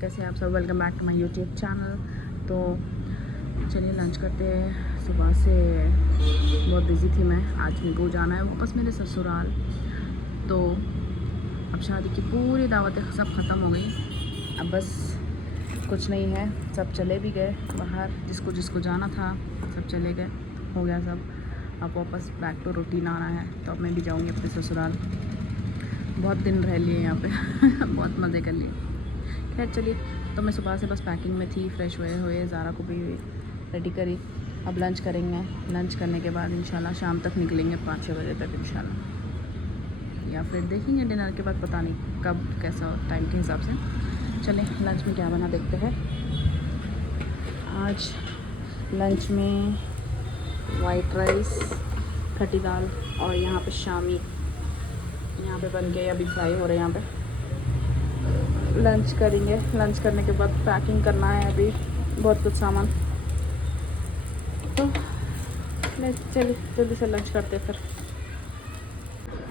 कैसे आप सब? Welcome back to my YouTube channel. तो चलिए लंच करते हैं। सुबह से बहुत बिज़ी थी मैं, आज मेरे को जाना है वापस मेरे ससुराल। तो अब शादी की पूरी दावतें सब ख़त्म हो गई, अब बस कुछ नहीं है, सब चले भी गए बाहर, जिसको जिसको जाना था सब चले गए, हो गया सब। अब वापस बैक टू रूटीन आना है, तो अब मैं भी जाऊँगी अपने ससुराल। बहुत दिन रह लिए यहाँ पे बहुत मज़े कर लिए। खैर चलिए, तो मैं सुबह से बस पैकिंग में थी, फ्रेश हुए ज़ारा को भी रेडी करी। अब लंच करेंगे, लंच करने के बाद इंशाल्लाह शाम तक निकलेंगे 5-6 बजे तक इंशाल्लाह, या फिर देखेंगे डिनर के बाद, पता नहीं कब कैसा टाइम के हिसाब से। चलें लंच में क्या बना देखते हैं। आज लंच में वाइट राइस, खट्टी दाल और यहाँ पे शामी यहाँ पे बन गए, अभी फ्राई हो रहे हैं यहाँ पे। लंच करेंगे, लंच करने के बाद पैकिंग करना है अभी बहुत कुछ सामान। तो मैं चलिए जल्दी से लंच करते फिर।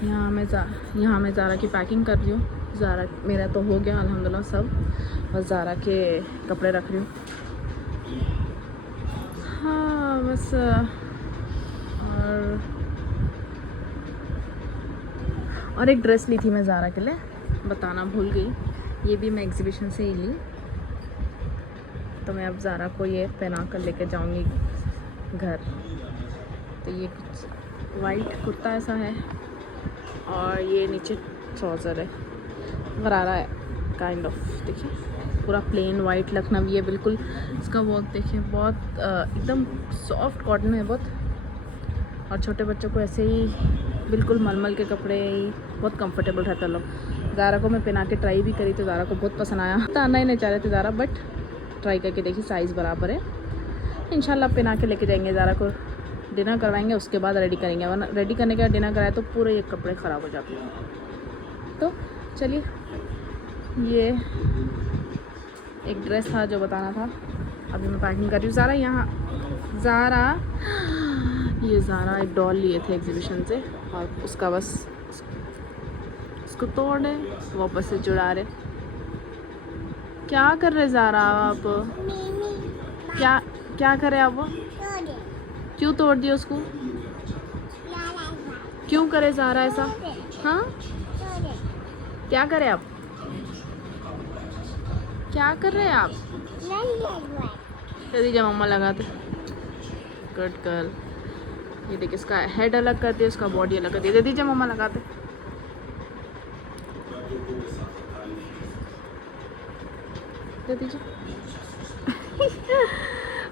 यहाँ मैं ज़ारा की पैकिंग कर रही हूँ। ज़ारा मेरा तो हो गया अल्हम्दुलिल्लाह सब, बस ज़ारा के कपड़े रख रही हूँ। हाँ बस, और एक ड्रेस ली थी मैं ज़ारा के लिए, बताना भूल गई, ये भी मैं एग्जीबिशन से ही ली। तो मैं अब ज़ारा को ये पहना कर लेके जाऊंगी घर। तो ये कुछ वाइट कुर्ता ऐसा है और ये नीचे ट्राउज़र है, गरारा है काइंड ऑफ, देखिए पूरा प्लेन वाइट लखनवी है बिल्कुल। इसका वर्क देखिए, बहुत एकदम सॉफ्ट कॉटन है बहुत, और छोटे बच्चों को ऐसे ही बिल्कुल मलमल के कपड़े ही बहुत कंफर्टेबल रहता है। लोग ज़ारा को मैं पहना के ट्राई भी करी तो ज़ारा को बहुत पसंद आया। तो आना ही नहीं चाह रहे थे ज़ारा, बट ट्राई करके देखी, साइज़ बराबर है। इंशाल्लाह पहना के लेके जाएंगे ज़ारा को, डिनर करवाएंगे, उसके बाद रेडी करेंगे, वरना रेडी करने के बाद डिनर कराए तो पूरे ये कपड़े ख़राब हो जाते हैं। तो चलिए, ये एक ड्रेस था जो बताना था, अभी मैं पैकिंग कर रही हूँ। ज़ारा ये ज़ारा एक डॉल लिए थे एग्जीबिशन से, और उसका बस इसको तोड़ रहे, वापस से जुड़ा रहे। क्या कर रहे ज़ारा आप? क्या करे आप? वो क्यों तोड़ दिया उसको? क्यों करे ज़ारा ऐसा? हाँ क्या करे आप? क्या कर रहे हैं आप? दे दीजिए, मम्मा लगाते। कट कर, ये देखिए इसका हेड अलग कर दिया, उसका बॉडी अलग कर दिया। दे दीजिए, मम्मा लगाते। दे दीजिए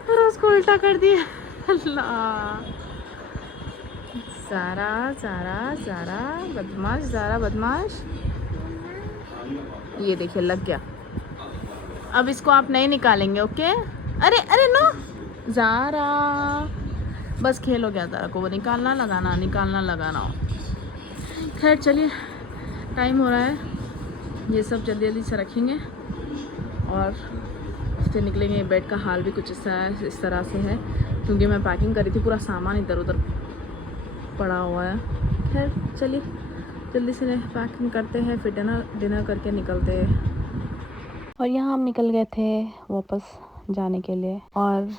और उसको उल्टा कर दिया। अल्लाह, ज़ारा ज़ारा ज़ारा बदमाश, ज़ारा बदमाश। ये देखिए लग गया, अब इसको आप नहीं निकालेंगे, ओके? अरे अरे नो ज़ारा, बस खेल हो गया ज़ारा को, वो निकालना लगाना हो। खैर चलिए, टाइम हो रहा है, ये सब जल्दी जल्दी से रखेंगे और फिर निकलेंगे। बेड का हाल भी कुछ इस तरह से है, क्योंकि मैं पैकिंग करी थी, पूरा सामान इधर उधर पड़ा हुआ है। खैर चलिए जल्दी से पैकिंग करते हैं, फिर डिनर करके निकलते हैं। और यहाँ हम निकल गए थे वापस जाने के लिए, और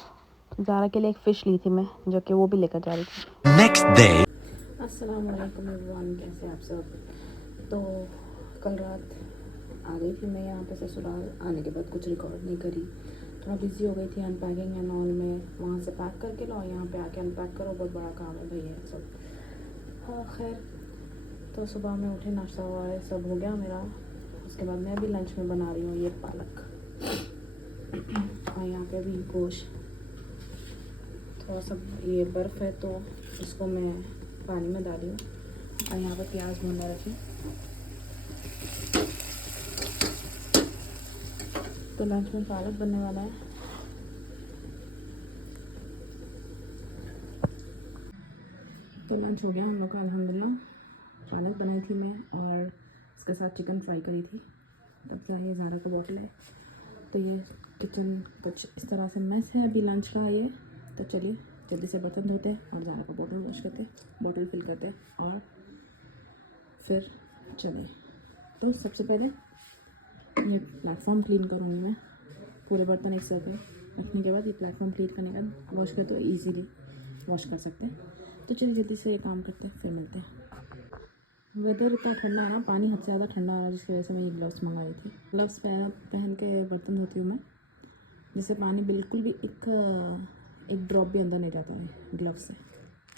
ज़ारा के लिए एक फ़िश ली थी मैं, जो कि वो भी लेकर जा रही थी। Next day. अस्सलाम वालेकुम एवरीवन, कैसे आप सब? तो कल रात आ गई थी मैं यहाँ पे ससुराल। आने के बाद कुछ रिकॉर्ड नहीं करी, थोड़ा बिजी हो गई थी अनपैकिंग एंड ऑल में। वहाँ से पैक करके लाओ, यहाँ पे आके अनपैक करो, बहुत बड़ा काम है भैया सब। हाँ खैर, तो सुबह में उठे, नाश्ता हुआ है, सब हो गया मेरा। उसके बाद मैं अभी लंच में बना रही हूँ ये पालक, और यहाँ पे अभी गोश्त, थोड़ा सा ये बर्फ़ है तो इसको मैं पानी में डाली हूँ, और यहाँ पे प्याज भूनने रखी। तो लंच में पालक बनने वाला है। तो लंच हो गया हम लोग का अल्हम्दुलिल्लाह। पालक बनाई थी मैं, और इसके साथ चिकन फ्राई करी थी। तब से ये ज़ारा को बॉटल है, तो ये किचन कुछ इस तरह से मैस है अभी लंच का ये। तो चलिए जल्दी से बर्तन धोते हैं और ज़ारा का बॉटल वॉश करते हैं, बॉटल फिल करते हैं, और फिर चले। तो सबसे पहले ये प्लेटफॉर्म क्लीन करूँगी मैं, पूरे बर्तन एक साथ रखने के बाद ये प्लेटफॉर्म क्लीन करने के बाद वॉश कर तो ईजीली वॉश कर सकते हैं। तो चलिए जल्दी से ये काम करते हैं, फिर मिलते हैं। वेदर इतना ठंडा है ना, पानी हद से ज़्यादा ठंडा आ रहा है, जिसकी वजह से मैं ये ग्लव्स मंगाई थी। ग्लव्स पहन के बर्तन धोती हूँ मैं, जिससे पानी बिल्कुल भी एक ड्रॉप भी अंदर नहीं जाता है ग्लव्स से,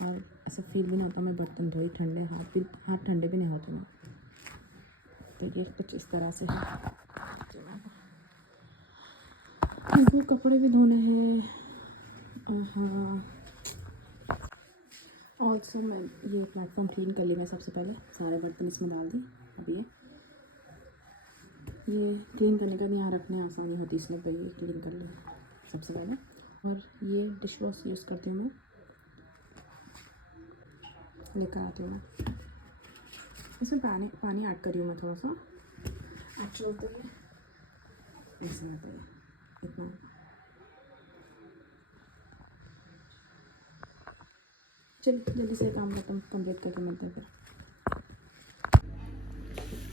और ऐसा फील भी नहीं होता मैं बर्तन धोई ठंडे हाथ ठंडे भी नहीं होते मैं। तो ये कुछ इस तरह से है। वो कपड़े भी धोने हैं। हाँ, ऑल्सो मैं ये प्लेटफॉर्म क्लीन कर ली मैं सबसे पहले, सारे बर्तन इसमें डाल दी। अब ये क्लीन करने का यहाँ रखने आसानी होती है इसमें, तो ये क्लीन कर लिया सबसे पहले। और ये डिश वॉश यूज़ करती हूँ मैं, लेकर आती हूँ मैं। इसमें पानी ऐड करी हूँ मैं थोड़ा सा, एक्चुअल तो ये ऐसे आता है इतना। चलिए जल्दी से काम खत्म कंप्लीट करके मिलते हैं फिर।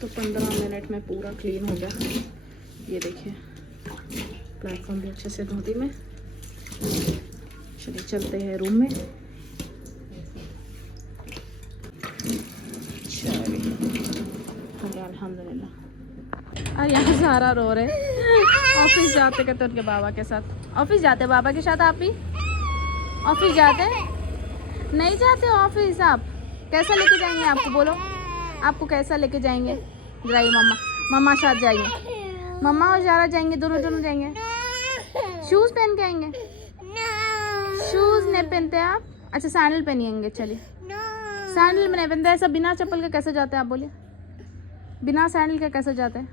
तो 15 मिनट में पूरा क्लीन हो गया। ये देखिए प्लेटफॉर्म भी अच्छे से धोती मैं। चलिए चलते हैं रूम में। चलिए हो गया अल्हम्दुलिल्लाह। और यहाँ ज़ारा रो रहे ऑफिस जाते कहते उनके बाबा के साथ। ऑफिस जाते बाबा के साथ? आप भी ऑफिस जाते? नहीं जाते ऑफिस? आप कैसा लेके जाएंगे आपको? बोलो आपको कैसा लेके जाएंगे? जाइए मम्मा साथ जाइए। मम्मा और ज़ारा जाएंगे, दोनों जाएंगे। शूज़ पहन के आएंगे? शूज़ नहीं पहनते आप? अच्छा सैंडल पहनिएंगे। चलिए सैंडल में नहीं पहनते। ऐसा बिना चप्पल के कैसे जाते हैं आप? बोलिए बिना सैंडल के कैसे जाते हैं?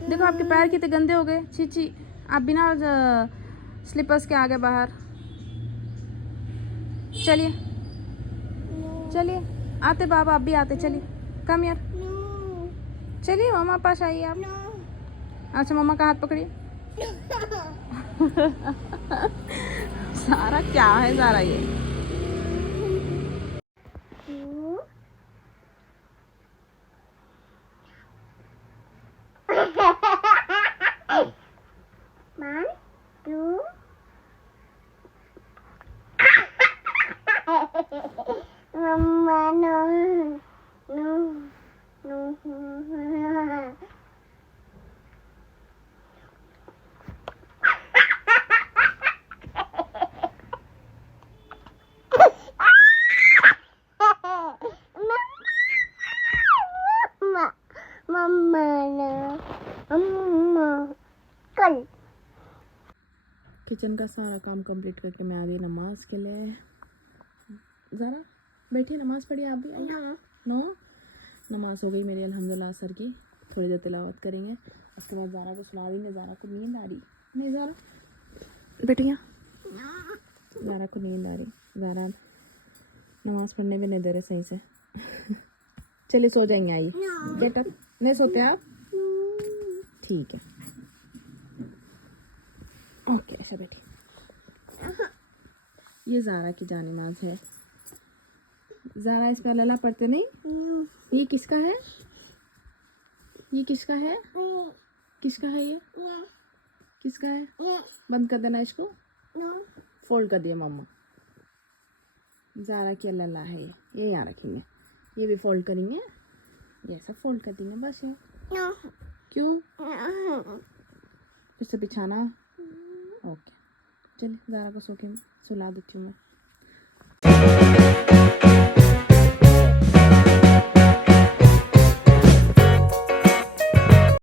देखो आपके पैर कितने गंदे हो गए। छी आप बिना स्लीपर्स के आ गए बाहर। चलिए आते बाबा, आप भी आते। चलिए कम यार, चलिए मामा पास आइए आप। अच्छा मामा का हाथ पकड़िए। सारा क्या है सारा ये? किचन का सारा काम कंप्लीट करके मैं आ गई नमाज के लिए। ज़रा बैठिए, नमाज़ पढ़िए आप भी। नो नमाज़ हो गई मेरी अल्हम्दुलिल्लाह असर की। थोड़ी देर तिलावत करेंगे, उसके बाद ज़ारा को सुला देंगे। ज़ारा को नींद आ रही नहीं? ज़ारा बैठिए, ज़ारा को नींद आ रही। ज़ारा नमाज़ पढ़ने भी नहीं दे रहे सही से। चलिए सो जाएंगे, आइए गेट अप। नहीं सोते आप? ठीक है ओके। ऐसा बैठिए। ये ज़ारा की जानिमाज़ है। ज़ारा इस पर अल्लाह पढ़ते नहीं? ये किसका है? ये किसका है? किसका है ये? किसका है? बंद कर देना इसको, फोल्ड कर दिया मम्मा। ज़ारा की अल्लाह है ये यहाँ रखेंगे। ये भी फोल्ड करेंगे, ये ऐसा फोल्ड कर देंगे बस। ये क्यों? फिर से बिछाना। ओके चलिए ज़ारा को सो के सुला देती हूँ मैं।